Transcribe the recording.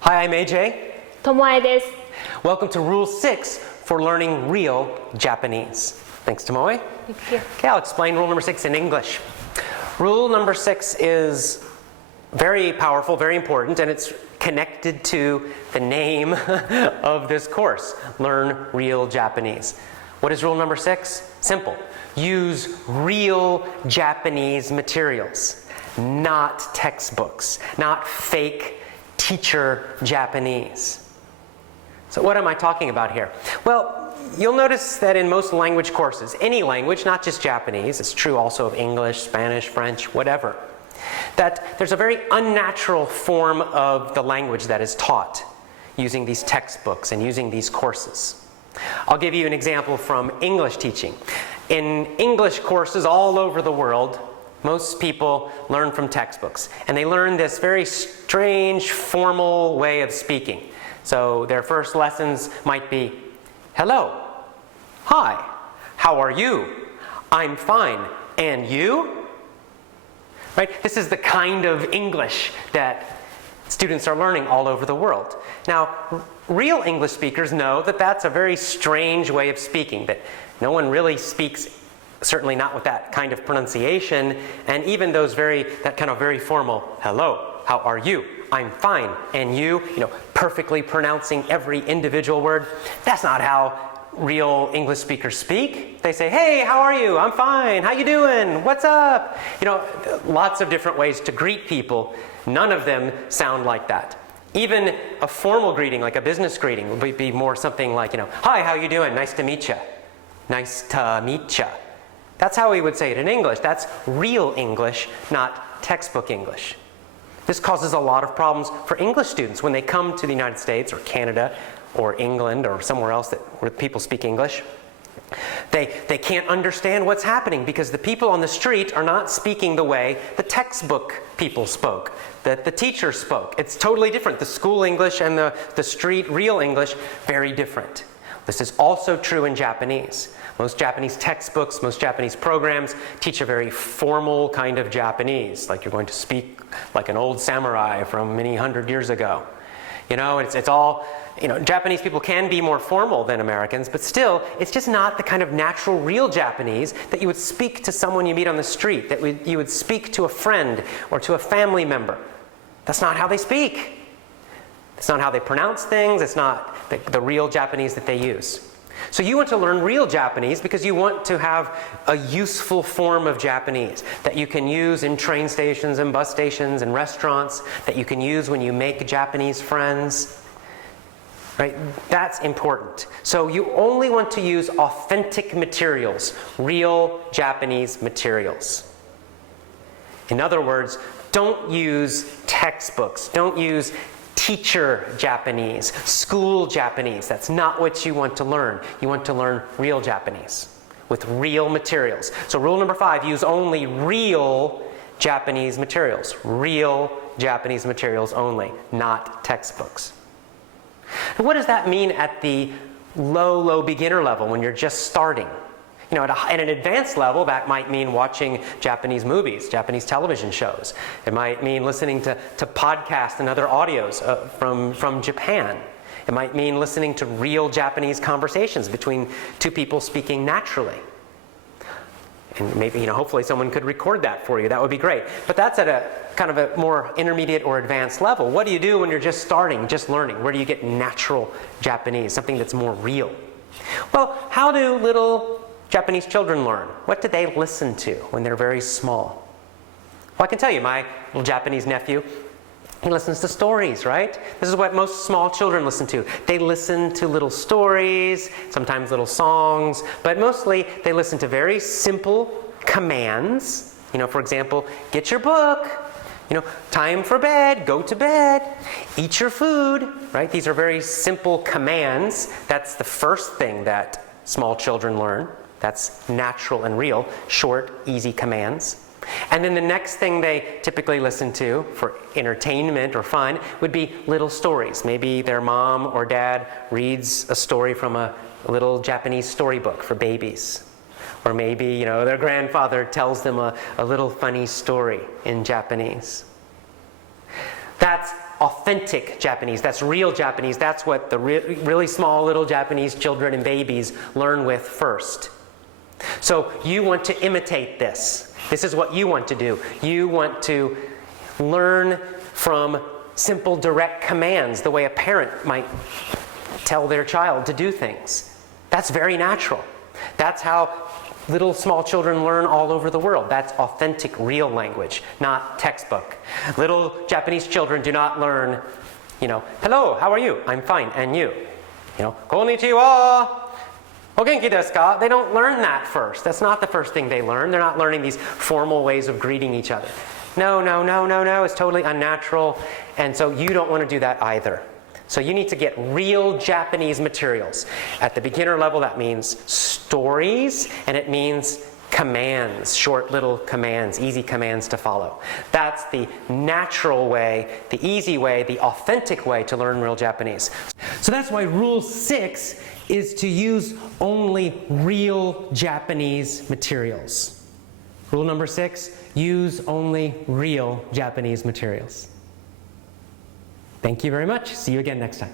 Hi, I'm AJ. ともえです。 Welcome to Rule 6 for learning real Japanese. Thanks, Tomoe. Thank you. Okay, I'll explain rule number 6 in English. Rule number 6 is very powerful, very important, and it's connected to the name of this course, Learn Real Japanese. What is rule number 6? Simple. Use real Japanese materials, not textbooks, not fake teacher Japanese. So what am I talking about here? Well, you'll notice that in most language courses, any language, not just Japanese, it's true also of English, Spanish, French, whatever, that there's a very unnatural form of the language that is taught using these textbooks and using these courses. I'll give you an example from English teaching. In English courses all over the world, most people learn from textbooks, and they learn this very strange, formal way of speaking. So their first lessons might be, hello, hi, how are you? I'm fine, and you? Right? This is the kind of English that students are learning all over the world. Now, real English speakers know that that's a very strange way of speaking, that no one really speaks, certainly not with that kind of pronunciation, and even that kind of very formal, hello, how are you? I'm fine, and you know, perfectly pronouncing every individual word. That's not how real English speakers speak. They say, hey, how are you? I'm fine. How you doing? What's up? You know, lots of different ways to greet people. None of them sound like that. Even a formal greeting, like a business greeting, would be more something like, you know, hi, how you doing? Nice to meet you. Nice to meet you. That's how we would say it in English. That's real English, not textbook English. This causes a lot of problems for English students when they come to the United States or Canada or England or somewhere else where people speak English. They can't understand what's happening because the people on the street are not speaking the way the textbook people spoke, that the teacher spoke. It's totally different. The school English and the street real English, very different. This is also true in Japanese. Most Japanese textbooks, most Japanese programs teach a very formal kind of Japanese, like you're going to speak like an old samurai from many hundred years ago. You know, it's all, you know, Japanese people can be more formal than Americans, but still, it's just not the kind of natural, real Japanese that you would speak to someone you meet on the street, that you would speak to a friend or to a family member. That's not how they speak. It's not how they pronounce things. It's not the real Japanese that they use. So you want to learn real Japanese because you want to have a useful form of Japanese that you can use in train stations and bus stations and restaurants, that you can use when you make Japanese friends. Right? That's important. So you only want to use authentic materials, real Japanese materials. In other words, don't use textbooks. Don't use teacher Japanese, school Japanese. That's not what you want to learn. You want to learn real Japanese with real materials. So rule number 5, use only real Japanese materials. Real Japanese materials only, not textbooks. And what does that mean at the low beginner level when you're just starting? You know, at an advanced level, that might mean watching Japanese movies, Japanese television shows. It might mean listening to podcasts and other audios from Japan. It might mean listening to real Japanese conversations between two people speaking naturally. And maybe, you know, hopefully someone could record that for you. That would be great. But that's at a kind of a more intermediate or advanced level. What do you do when you're just starting, just learning? Where do you get natural Japanese, something that's more real? Well, how do little Japanese children learn? What do they listen to when they're very small? Well, I can tell you, my little Japanese nephew, he listens to stories, right? This is what most small children listen to. They listen to little stories, sometimes little songs, but mostly they listen to very simple commands. You know, for example, get your book. You know, time for bed, go to bed, eat your food, right? These are very simple commands. That's the first thing that small children learn. That's natural and real, short, easy commands. And then the next thing they typically listen to for entertainment or fun would be little stories. Maybe their mom or dad reads a story from a little Japanese storybook for babies. Or maybe, you know, their grandfather tells them a little funny story in Japanese. That's authentic Japanese. That's real Japanese. That's what the really small little Japanese children and babies learn with first. So you want to imitate this. This is what you want to do. You want to learn from simple, direct commands, the way a parent might tell their child to do things. That's very natural. That's how little small children learn all over the world. That's authentic, real language, not textbook. Little Japanese children do not learn, hello, how are you? I'm fine, and you? Konnichiwa! O genki desu ka? They don't learn that first. That's not the first thing they learn. They're not learning these formal ways of greeting each other. No. It's totally unnatural. And so you don't want to do that either. So you need to get real Japanese materials. At the beginner level, that means stories, and it means commands, short little commands, easy commands to follow. That's the natural way, the easy way, the authentic way to learn real Japanese. So that's why Rule 6 is to use only real Japanese materials. Rule number 6, use only real Japanese materials. Thank you very much. See you again next time.